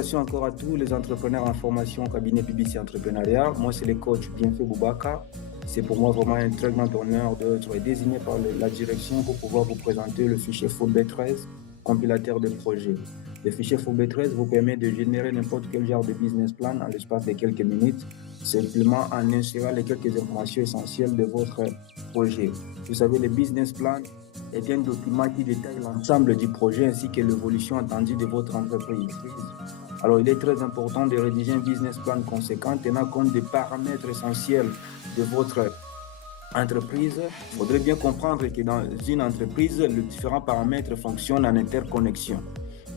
salutations encore à tous les entrepreneurs en formation au cabinet BBC Entrepreneuriat. Moi, c'est le coach Bienfait Boubacar. C'est pour moi vraiment un très grand honneur d'être désigné par la direction pour pouvoir vous présenter le fichier Forbet 13, compilateur de projets. Le fichier Forbet 13 vous permet de générer n'importe quel genre de business plan en l'espace de quelques minutes, simplement en insérant les quelques informations essentielles de votre projet. Vous savez, le business plan est un document qui détaille l'ensemble du projet ainsi que l'évolution attendue de votre entreprise. Alors, il est très important de rédiger un business plan conséquent tenant compte des paramètres essentiels de votre entreprise. Il faudrait bien comprendre que dans une entreprise, les différents paramètres fonctionnent en interconnexion.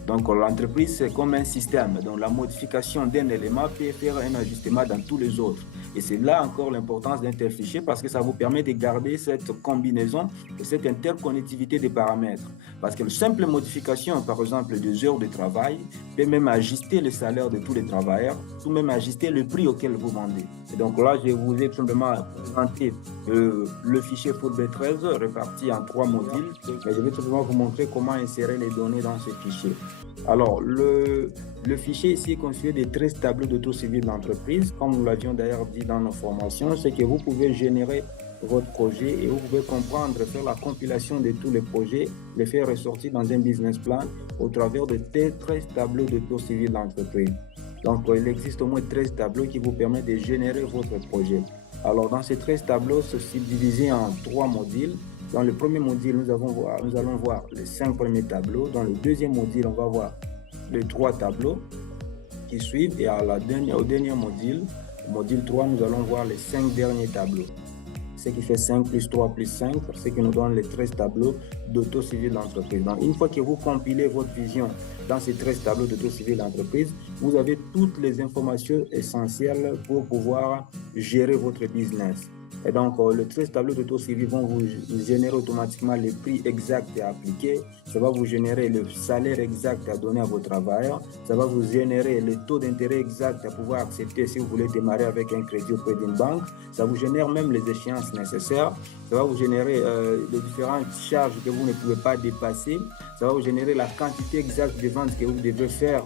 Donc, l'entreprise, c'est comme un système. Donc, la modification d'un élément peut faire un ajustement dans tous les autres. Et c'est là encore l'importance d'un tel fichier parce que ça vous permet de garder cette combinaison et cette interconnectivité des paramètres. Parce que la simple modification, par exemple, des heures de travail, peut même ajuster le salaire de tous les travailleurs, ou même ajuster le prix auquel vous vendez. Et donc là, je vous ai simplement présenté le fichier Forbet 13 réparti en 3 modules. Mais je vais simplement vous montrer comment insérer les données dans ce fichier. Alors, le fichier ici est constitué de 13 tableaux d'auto civil d'entreprise. Comme nous l'avions d'ailleurs dit dans nos formations, c'est que vous pouvez générer votre projet et vous pouvez comprendre, faire la compilation de tous les projets, les faire ressortir dans un business plan au travers de 13 tableaux d'auto civil d'entreprise. Donc, il existe au moins 13 tableaux qui vous permettent de générer votre projet. Alors, dans ces 13 tableaux, c'est subdivisé en 3 modules. Dans le premier module, nous allons voir les 5 premiers tableaux. Dans le deuxième module, on va voir les 3 tableaux qui suivent. Et au dernier module, au module 3, nous allons voir les 5 derniers tableaux. Ce qui fait 5 plus 3 plus 5, ce qui nous donne les 13 tableaux d'auto civil d'entreprise. Donc, une fois que vous compilez votre vision dans ces 13 tableaux d'auto civil d'entreprise, vous avez toutes les informations essentielles pour pouvoir gérer votre business. Et donc, les 13 tableaux d'auto civil vont vous générer automatiquement les prix exacts à appliquer. Ça va vous générer le salaire exact à donner à vos travailleurs. Ça va vous générer le taux d'intérêt exact à pouvoir accepter si vous voulez démarrer avec un crédit auprès d'une banque. Ça vous génère même les échéances nécessaires. Ça va vous générer les différentes charges que vous ne pouvez pas dépasser. Ça va vous générer la quantité exacte de ventes que vous devez faire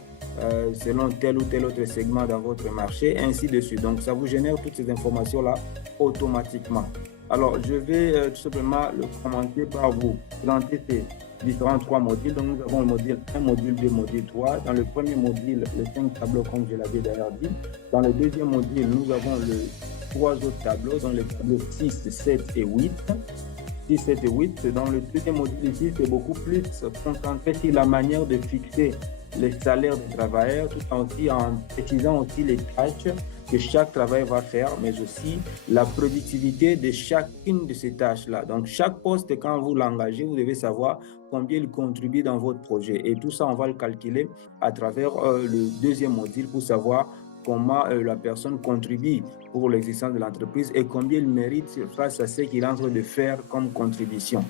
selon tel ou tel autre segment dans votre marché, ainsi de suite. Donc, ça vous génère toutes ces informations-là automatiquement. Alors, je vais tout simplement le commenter par vous présenter ces différents 3 modules. Donc, nous avons le module 1, module 2, module 3. Dans le premier module, les 5 tableaux, comme je l'avais d'ailleurs dit. Dans le deuxième module, nous avons les 3 autres tableaux, dans les tableaux 6, 7 et 8. 6, 7 et 8. Dans le deuxième module ici, c'est beaucoup plus concentré sur la manière de fixer les salaires des travailleurs, tout en précisant aussi les tâches que chaque travailleur va faire, mais aussi la productivité de chacune de ces tâches-là. Donc, chaque poste, quand vous l'engagez, vous devez savoir combien il contribue dans votre projet. Et tout ça, on va le calculer à travers le deuxième module pour savoir comment la personne contribue pour l'existence de l'entreprise et combien il mérite face à ce qu'il est en train de faire comme contribution.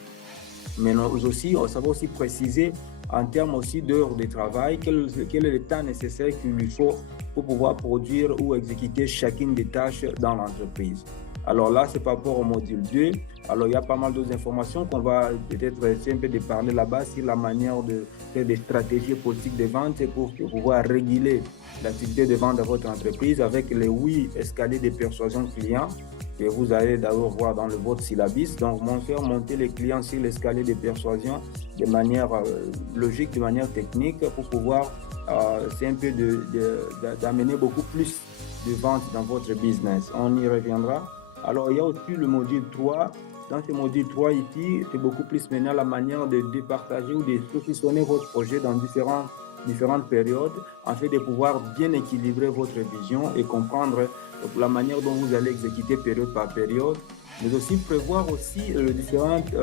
Mais aussi, ça va aussi préciser en termes aussi d'heures de travail, quel est le temps nécessaire qu'il lui faut pour pouvoir produire ou exécuter chacune des tâches dans l'entreprise. Alors là, c'est par rapport au module 2. Alors, il y a pas mal d'autres informations qu'on va peut-être essayer un peu de parler là-bas sur la manière de faire des stratégies politiques de vente pour pouvoir réguler l'activité de vente de votre entreprise avec les 8 escaliers de persuasion client que vous allez d'abord voir dans votre syllabus. Donc, faire monter les clients sur l'escalier de persuasion de manière logique, de manière technique pour pouvoir, c'est un peu d'amener beaucoup plus de ventes dans votre business. On y reviendra. Alors, il y a aussi le module 3. Dans ce module 3 ici, c'est beaucoup plus maintenant la manière de départager ou de saucissonner votre projet dans différentes périodes, afin de pouvoir bien équilibrer votre vision et comprendre la manière dont vous allez exécuter période par période, mais aussi prévoir aussi les différentes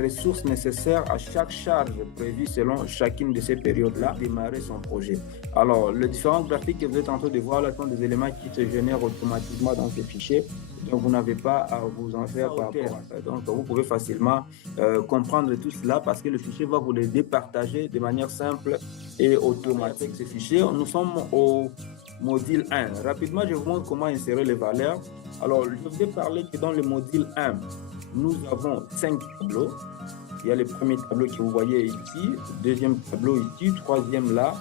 ressources nécessaires à chaque charge prévue selon chacune de ces périodes-là, démarrer son projet. Alors, les différents graphiques que vous êtes en train de voir là sont des éléments qui se génèrent automatiquement dans ce fichier, donc vous n'avez pas à vous en faire par rapport à ça. Donc, vous pouvez facilement comprendre tout cela parce que le fichier va vous les départager de manière simple et automatique. Ce fichier, nous sommes au module 1. Rapidement, je vous montre comment insérer les valeurs. Alors, je vais parler que dans le module 1, nous avons 5 tableaux. Il y a le premier tableau que vous voyez ici, deuxième tableau ici, troisième là,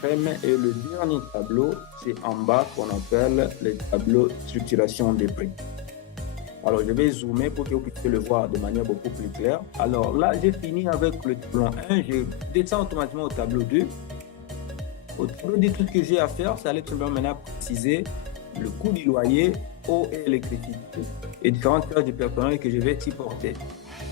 quatrième et le dernier tableau, c'est en bas qu'on appelle le tableau structuration des prix. Alors, je vais zoomer pour que vous puissiez le voir de manière beaucoup plus claire. Alors là, j'ai fini avec le tableau 1. Je descends automatiquement au tableau 2. Au tableau 2, tout ce que j'ai à faire, c'est aller tout simplement maintenant préciser le coût du loyer, eau et électricité et différentes charges du personnel que je vais supporter.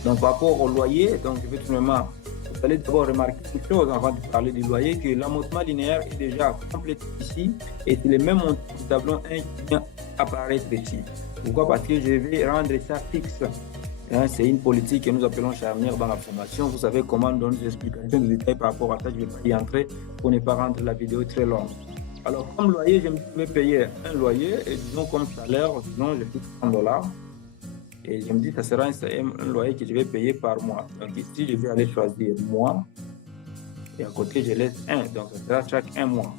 Donc, par rapport au loyer, donc je vais tout simplement, vous allez d'abord remarquer une chose avant de parler du loyer, que l'amortissement linéaire est déjà complété ici et c'est le même montant du tableau 1 qui vient apparaître ici. Pourquoi? Parce que je vais rendre ça fixe. Hein, c'est une politique que nous appelons charnière dans la formation. Vous savez comment donner des explications de détails par rapport à ça. Je ne vais pas y entrer pour ne pas rendre la vidéo très longue. Alors, comme loyer, je vais payer un loyer et disons comme salaire, disons, je fixe $100. Et je me dis que ça sera un loyer que je vais payer par mois. Donc ici, je vais aller choisir mois. Et à côté, je laisse 1. Donc ça sera chaque 1 mois.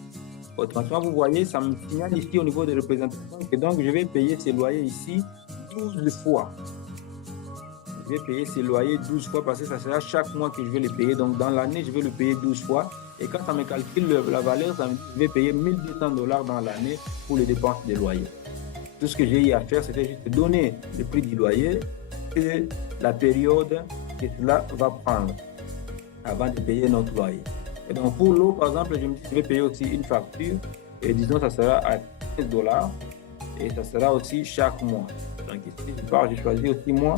Autrement, vous voyez, ça me signale ici au niveau de représentation que donc je vais payer ces loyers ici 12 fois. Je vais payer ces loyers 12 fois parce que ça sera chaque mois que je vais les payer. Donc dans l'année, je vais le payer 12 fois. Et quand ça me calcule la valeur, ça me dit que je vais payer $1 200 dans l'année pour les dépenses de loyer. Tout ce que j'ai eu à faire, c'était juste donner le prix du loyer et la période que cela va prendre avant de payer notre loyer. Et donc pour l'eau, par exemple, je me dis que je vais payer aussi une facture et disons ça sera à $15 et ça sera aussi chaque mois. Donc ici, je choisis aussi mois.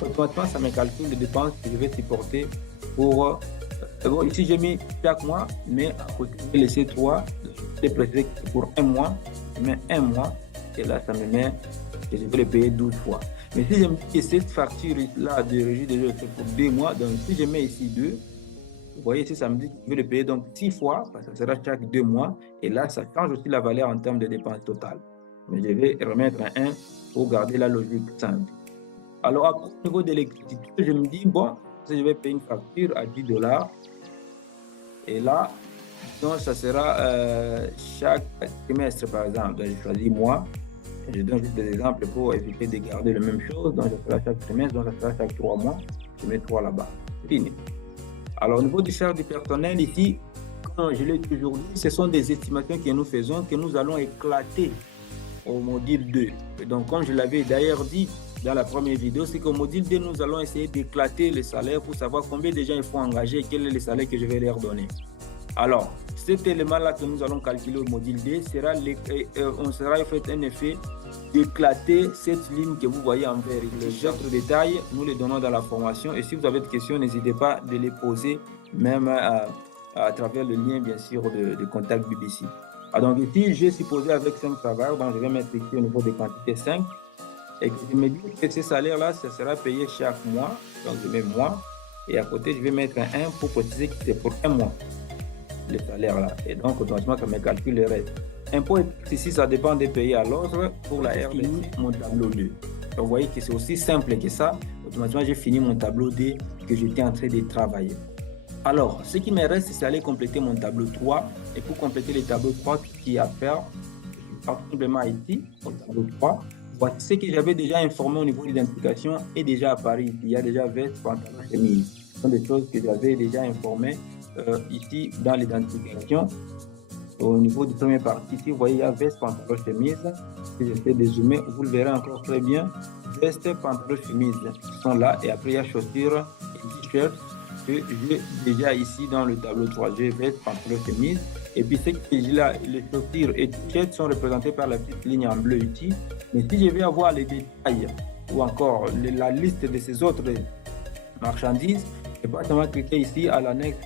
Automatiquement, ça me calcule les dépenses que je vais supporter pour... bon, ici, j'ai mis chaque mois, mais à côté, je vais laisser 3. Je vais préciser que pour 1 mois, je mets 1 mois. Et là, ça me met que je vais le payer 12 fois. Mais si je me dis que cette facture-là de régie de jeu, c'est pour 2 mois, donc si je mets ici 2, vous voyez ici, ça me dit que je vais le payer donc 6 fois, parce que ça sera chaque 2 mois. Et là, ça change aussi la valeur en termes de dépenses totales. Mais je vais remettre un 1 pour garder la logique simple. Alors, au niveau de l'électricité, je me dis, bon, si je vais payer une facture à $10, et là, donc ça sera chaque trimestre, par exemple. Donc, je choisis mois. Je donne juste des exemples pour éviter de garder la même chose. Donc, ça sera chaque trimestre, donc ça sera chaque 3 mois. Je mets 3 là-bas. Fini. Alors, au niveau du charge du personnel, ici, comme je l'ai toujours dit, ce sont des estimations que nous faisons, que nous allons éclater au module 2. Et donc, comme je l'avais d'ailleurs dit dans la première vidéo, c'est qu'au module 2, nous allons essayer d'éclater les salaires pour savoir combien de gens il faut engager et quel est le salaire que je vais leur donner. Alors, cet élément-là que nous allons calculer au module D sera, on sera fait un effet d'éclater cette ligne que vous voyez en vert. Les autres détails, nous les donnons dans la formation. Et si vous avez des questions, n'hésitez pas de les poser, même à travers le lien, bien sûr, de contact BBC. Alors, donc ici, j'ai supposé avec 5 travailleurs, donc je vais mettre ici au niveau des quantités 5. Et que je me dis que ces salaires-là, ça sera payé chaque mois. Donc, je mets mois. Et à côté, je vais mettre un 1 pour préciser que c'est pour 1 mois. Les salaires là. Et donc, automatiquement, ça me calcule le reste. Impôt, ici, ça dépend des pays à l'autre. Pour la RDC, mon tableau 2. Donc, vous voyez que c'est aussi simple que ça. Automatiquement, j'ai fini mon tableau 2 que j'étais en train de travailler. Alors, ce qui me reste, c'est aller compléter mon tableau 3. Et pour compléter le tableau 3, ce qu'il y a à faire, je pars simplement ici, au tableau 3. Voici ce que j'avais déjà informé au niveau de l'identification et déjà apparu ici. Il y a déjà veste, pantalon, chemise. Ce sont des choses que j'avais déjà informées ici dans l'identification. Au niveau du premier partie, ici, vous voyez, il y a veste, pantalon, chemise. Si j'essaie de zoomer, vous le verrez encore très bien. Veste, pantalon, chemise sont là. Et après, il y a chaussures et t-shirts que j'ai déjà ici dans le tableau 3. J'ai veste, pantalon, chemise. Et puis, ce que j'ai là, les chaussures et t-shirts sont représentés par la petite ligne en bleu ici. Mais si je vais avoir les détails ou encore la liste de ces autres marchandises, je vais pas seulement cliquer ici à l'annexe